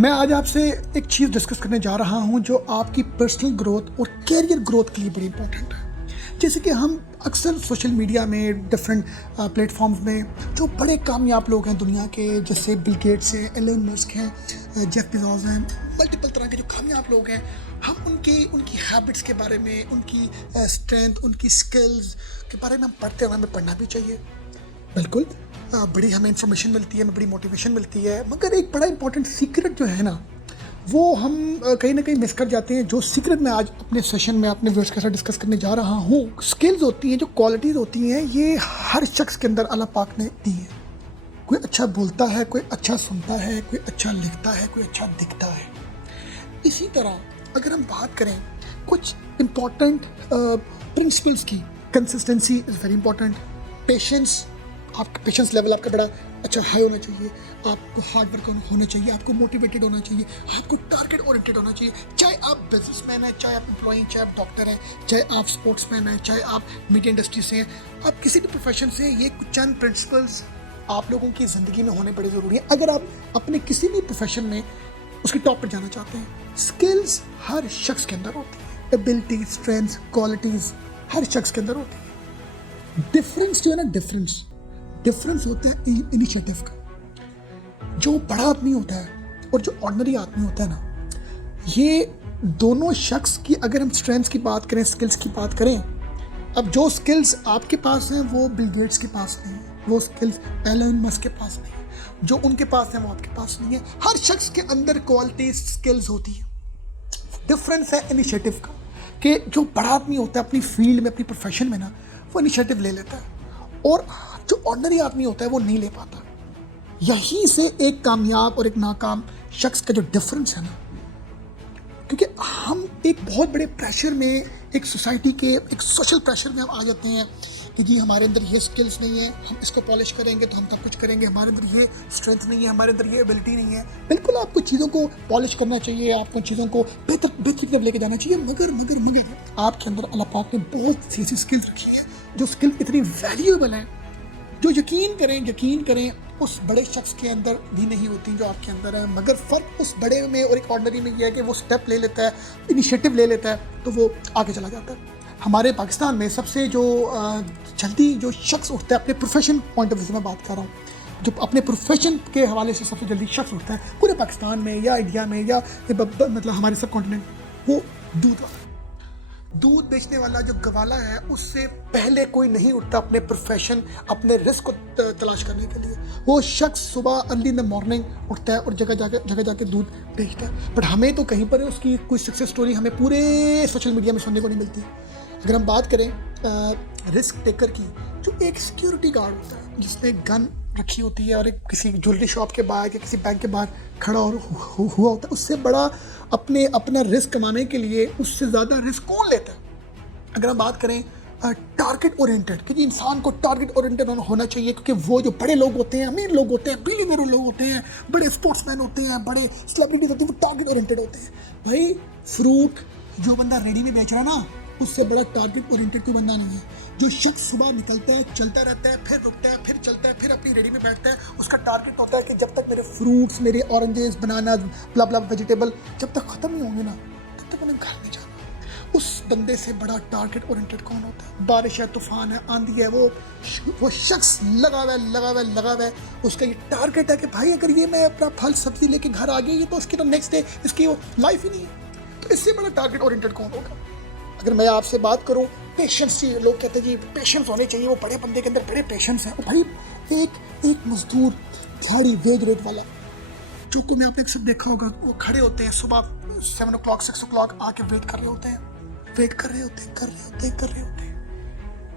मैं आज आपसे एक चीज़ डिस्कस करने जा रहा हूं जो आपकी पर्सनल ग्रोथ और कैरियर ग्रोथ के लिए बड़ी इंपॉर्टेंट है। जैसे कि हम अक्सर सोशल मीडिया में डिफरेंट प्लेटफॉर्म्स में जो बड़े कामयाब लोग हैं दुनिया के, जैसे बिल गेट्स हैं, एलन मस्क हैं, जेफ बेजोस हैं, मल्टीपल तरह के जो कामयाब लोग हैं, हम उनकी हैबिट्स के बारे में, उनकी स्ट्रेंथ, उनकी स्किल्स के बारे में हम पढ़ते हैं, हमें पढ़ना भी चाहिए। बिल्कुल बड़ी हमें इंफॉर्मेशन मिलती है, हमें बड़ी मोटिवेशन मिलती है, मगर एक बड़ा इंपॉर्टेंट सीक्रेट जो है ना, वो हम कहीं ना कहीं मिस कर जाते हैं। जो सीक्रेट मैं आज अपने सेशन में अपने व्यूअर्स के साथ डिस्कस करने जा रहा हूँ, स्किल्स होती हैं, जो क्वालिटीज़ होती हैं, ये हर शख्स के अंदर अल्लाह पाक ने दी है। कोई अच्छा बोलता है, कोई अच्छा सुनता है, कोई अच्छा लिखता है, कोई अच्छा दिखता है। इसी तरह अगर हम बात करें कुछ इम्पॉर्टेंट प्रिंसिपल्स की, consistency is very important. Patience, आपका पेशेंस लेवल आपका बड़ा अच्छा हाई होना चाहिए, आपको हार्ड वर्क होना चाहिए, आपको मोटिवेटेड होना चाहिए, आपको टारगेट ओरिएंटेड होना चाहिए। चाहे आप बिजनेसमैन हैं, चाहे आप एम्प्लॉय हैं, चाहे आप डॉक्टर हैं, चाहे आप स्पोर्ट्समैन हैं, चाहे आप मीडिया इंडस्ट्री से हैं, आप किसी भी प्रोफेशन से हैं, ये कुछ चंद प्रिंसिपल्स आप लोगों की ज़िंदगी में होने बड़े ज़रूरी है अगर आप अपने किसी भी प्रोफेशन में उसकी टॉप पर जाना चाहते हैं। स्किल्स हर शख्स के अंदर होती है, एबिलिटी, स्ट्रेंथ, क्वालिटीज़ हर शख्स के अंदर होती है। डिफरेंस जो है ना, डिफरेंस होता है इनिशिएटिव का। जो बड़ा आदमी होता है और जो ऑर्डिनरी आदमी होता है ना, ये दोनों शख्स की अगर हम स्ट्रेंथ्स की बात करें, स्किल्स की बात करें, अब जो स्किल्स आपके पास हैं वो बिल गेट्स के पास नहीं है, वो स्किल्स एलन मस्क के पास नहीं है, जो उनके पास है वो आपके पास नहीं है। हर शख्स के अंदर क्वालिटी स्किल्स होती है। डिफरेंस है इनिशिएटिव का, कि जो बड़ा आदमी होता है अपनी फील्ड में, अपनी प्रोफेशन में ना, वो इनिशिएटिव ले लेता है और जो ऑर्डिनरी आदमी होता है वो नहीं ले पाता। यहीं से एक कामयाब और एक नाकाम शख्स का जो डिफरेंस है ना, क्योंकि हम एक बहुत बड़े प्रेशर में, एक सोसाइटी के एक सोशल प्रेशर में हम आ जाते हैं कि जी हमारे अंदर ये स्किल्स नहीं है, हम इसको पॉलिश करेंगे तो हम सब कुछ करेंगे, हमारे अंदर ये स्ट्रेंथ नहीं है, हमारे अंदर ये एबिलिटी नहीं है। बिल्कुल आपको चीज़ों को पॉलिश करना चाहिए, आपको चीज़ों को बेहतर की तरफ लेके जाना चाहिए, मगर आपके अंदर अल्लाह पाक ने बहुत सी ऐसी स्किल्स रखी है जो स्किल इतनी वैल्यूएबल है, जो यकीन करें उस बड़े शख्स के अंदर भी नहीं होती जो आपके अंदर है। मगर फ़र्क उस बड़े में और एक ऑर्डिनरी में यह है कि वो स्टेप ले लेता है, इनिशिएटिव ले लेता है, तो वो आगे चला जाता है। हमारे पाकिस्तान में सबसे जो जल्दी जो शख्स उठता है, अपने प्रोफेशन पॉइंट ऑफ व्यू से मैं बात कर रहा हूँ, जो अपने प्रोफेशन के हवाले से सबसे जल्दी शख्स उठता है पूरे पाकिस्तान में या इंडिया में या मतलब हमारे सब कॉन्टिनेंट, वो दूध वाला, दूध बेचने वाला जो गवाला है, उससे पहले कोई नहीं उठता अपने प्रोफेशन, अपने रिस्क को तलाश करने के लिए। वो शख्स सुबह अर्ली इन द मॉर्निंग उठता है और जगह जाके दूध बेचता है। बट हमें तो कहीं पर उसकी कोई सक्सेस स्टोरी हमें पूरे सोशल मीडिया में सुनने को नहीं मिलती। अगर हम बात करें रिस्क टेकर की, जो एक सिक्योरिटी गार्ड होता है जिसने गन रखी होती है और एक किसी ज्वेलरी शॉप के बाहर या किसी बैंक के बाहर खड़ा हुआ होता है, उससे बड़ा अपना रिस्क कमाने के लिए उससे ज़्यादा रिस्क कौन लेता है? अगर हम बात करें टारगेट ओरिएंटेड, कि इंसान को टारगेट ओरिएंटेड होना चाहिए, क्योंकि वो जो बड़े लोग होते हैं, अमीर लोग होते हैं, बिलियनर लोग होते हैं, बड़े स्पोर्ट्समैन होते हैं, बड़े सेलिब्रिटीज होते हैं, वो टारगेट ओरिएंटेड होते हैं। भाई फ्रूट जो बंदा रेडी में बेच रहा है ना, उससे बड़ा टारगेट ओरिएंटेड कोई बंदा नहीं है। जो शख्स सुबह निकलता है, चलता रहता है, फिर रुकता है, फिर चलता है, फिर अपनी रेडी में बैठता है, उसका टारगेट होता है कि जब तक मेरे फ्रूट्स, मेरे ऑरेंजेस, बनाना, ब्ला ब्ला वेजिटेबल जब तक ख़त्म नहीं होंगे ना, तब तक उन्हें घर नहीं जाना। उस बंदे से बड़ा टारगेट ओरिएंटेड कौन होता है? बारिश है, तूफान है, आंधी है, वो शख्स लगा हुआ है, उसका ये टारगेट है कि भाई अगर ये मैं अपना फल सब्जी लेके घर आ गई तो उसकी तो नेक्स्ट डे इसकी वो लाइफ ही नहीं है। तो इससे बड़ा टारगेट ओरिएंटेड कौन होगा? अगर मैं आपसे बात करूं पेशेंस की, लोग कहते हैं जी पेशेंस होने चाहिए, वो बड़े बंदे के अंदर बड़े पेशेंस हैं। भाई एक मजदूर दिहाड़ी वेज रेट वाला, जो को में आपने अक्सर देखा होगा, वो खड़े होते हैं सुबह 7 o'clock 6 o'clock आके वेट कर रहे होते हैं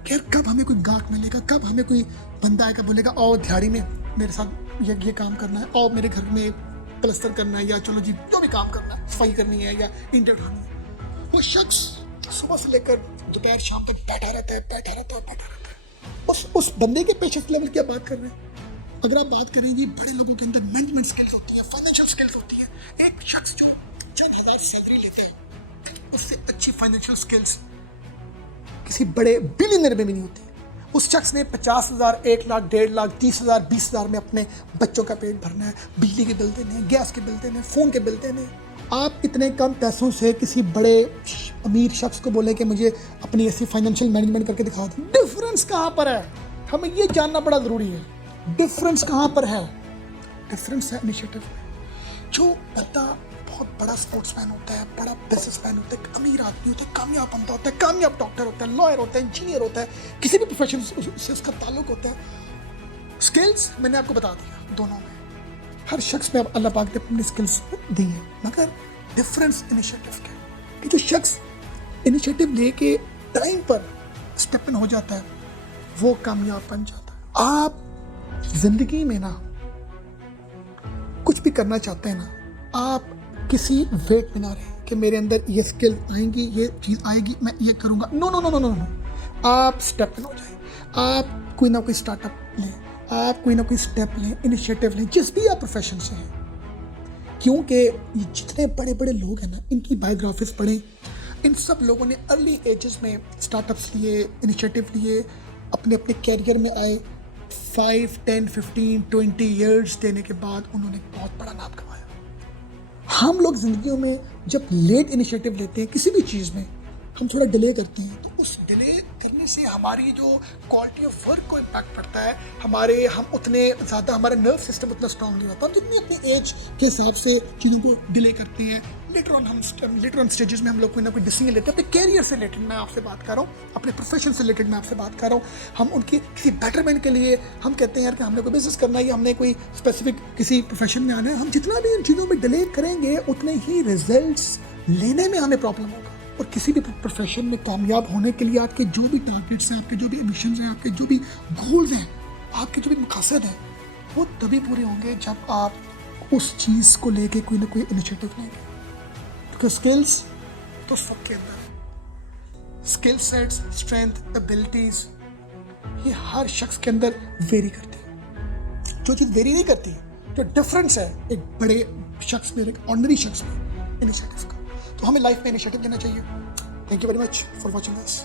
यार कब हमें कोई गाहक मिलेगा, कब हमें कोई बंदा आएगा बोलेगा आओ दिहाड़ी में मेरे साथ ये काम करना है, आओ मेरे घर में प्लस्तर करना है, या चलो जी जो भी काम करना है, सफाई करनी है या ईंटें उठानी है। वो शख्स सुबह से लेकर दोपहर शाम तक बैठा रहता है। उस बंदे के पेशेंस लेवल की आप बात कर रहे हैं। अगर आप बात करें जी बड़े लोगों के अंदर मैनेजमेंट स्किल्स होती है, फाइनेंशियल स्किल्स होती है। एक शख्स जो 10,000 सैलरी लेता है, उससे अच्छी फाइनेंशियल स्किल्स किसी बड़े बिलियनर में भी नहीं होती। उस शख्स ने 50,000, 1 लाख, 1.5 लाख, 30,000, 20,000 में अपने बच्चों का पेट भरना है, बिजली के बिल देने हैं, गैस के बिल देने हैं, फ़ोन के बिल देने हैं। आप इतने कम पैसों से किसी बड़े अमीर शख्स को बोले कि मुझे अपनी ऐसी फाइनेंशियल मैनेजमेंट करके दिखा दो। डिफरेंस कहाँ पर है, हमें ये जानना बड़ा ज़रूरी है। डिफरेंस कहाँ पर है? डिफरेंस है इनिशिएटिव में। जो बंदा बहुत बड़ा स्पोर्ट्समैन होता है, बड़ा बिजनेसमैन होता है, अमीर आदमी होता है, कामयाब बंदा होता है, कामयाब डॉक्टर होता है, लॉयर होता है, इंजीनियर होता है, किसी भी प्रोफेशन से उसका ताल्लुक होता है। स्किल्स मैंने आपको बता दिया, दोनों में हर शख्स में अल्लाह पाक ने अपनी स्किल्स दी है, मगर डिफरेंस इनिशिएटिव का है कि जो शख्स इनिशिएटिव लेके टाइम पर स्टेप इन हो जाता है वो कामयाब बन जाता है। आप जिंदगी में ना कुछ भी करना चाहते हैं ना, आप किसी वेट में ना रहे कि मेरे अंदर ये स्किल आएंगी, ये चीज़ आएगी, मैं ये करूँगा। No no no no no no, आप स्टेप इन हो जाए, आप कोई ना कोई स्टार्टअप लें, आप कोई ना कोई स्टेप लें, इनिशिएटिव लें, जिस भी आप प्रोफेशन से हैं। क्योंकि ये जितने बड़े बड़े लोग हैं ना, इनकी बायोग्राफीज पढ़ें, इन सब लोगों ने अर्ली एजेस में स्टार्टअप्स लिए, इनिशिएटिव लिए, अपने अपने कैरियर में आए, 5, 10, 15, 20 ईयर्स देने के बाद उन्होंने बहुत बड़ा नाम कमाया। हम लोग ज़िंदगियों में जब लेट इनिशिएटिव लेते हैं किसी भी चीज़ में, हम थोड़ा डिले करते हैं, तो उस डिले करने से हमारी जो क्वालिटी ऑफ वर्क को इम्पैक्ट पड़ता है, हम उतने ज़्यादा, हमारा नर्व सिस्टम उतना स्ट्रांग नहीं होता। हम जितनी अपनी एज के हिसाब से चीज़ों को डिले करते हैं, लेटर ऑन स्टेजेस में हम लोग कोई ना कोई डिसीजन लेते हैं। अपने कैरियर से रिलेटेड मैं आपसे बात कर रहा हूँ, अपने प्रोफेशन से रिलेटेड मैं आपसे बात कर रहा हूँ। हम उनकी किसी बेटरमेंट के लिए हम कहते हैं यार कि हमने कोई बिजनेस करना है या हमने कोई स्पेसिफिक किसी प्रोफेशन में आना है, हम जितना भी इन चीज़ों में डिले करेंगे उतने ही रिजल्ट्स लेने में हमें प्रॉब्लम होगा। और किसी भी प्रोफेशन में कामयाब होने के लिए आपके जो भी टारगेट्स हैं, आपके जो भी एम्बिशंस हैं, आपके जो भी गोल्स हैं, आपके जो भी मकसद हैं, वो तभी पूरे होंगे जब आप उस चीज़ को लेके कोई ना कोई इनिशिएटिव लेंगे। क्योंकि स्किल्स तो सबके अंदर है, स्किल सेट्स, स्ट्रेंथ, एबिलिटीज, ये हर शख्स के अंदर वेरी करती है। जो चीज़ वेरी नहीं करती, जो डिफरेंस है एक बड़े शख्स में, एक ऑर्डिनरी शख्स में, इनिशिएटिव का। तो हमें लाइफ में इनिशिएटिव लेना चाहिए। Thank you very much for watching this.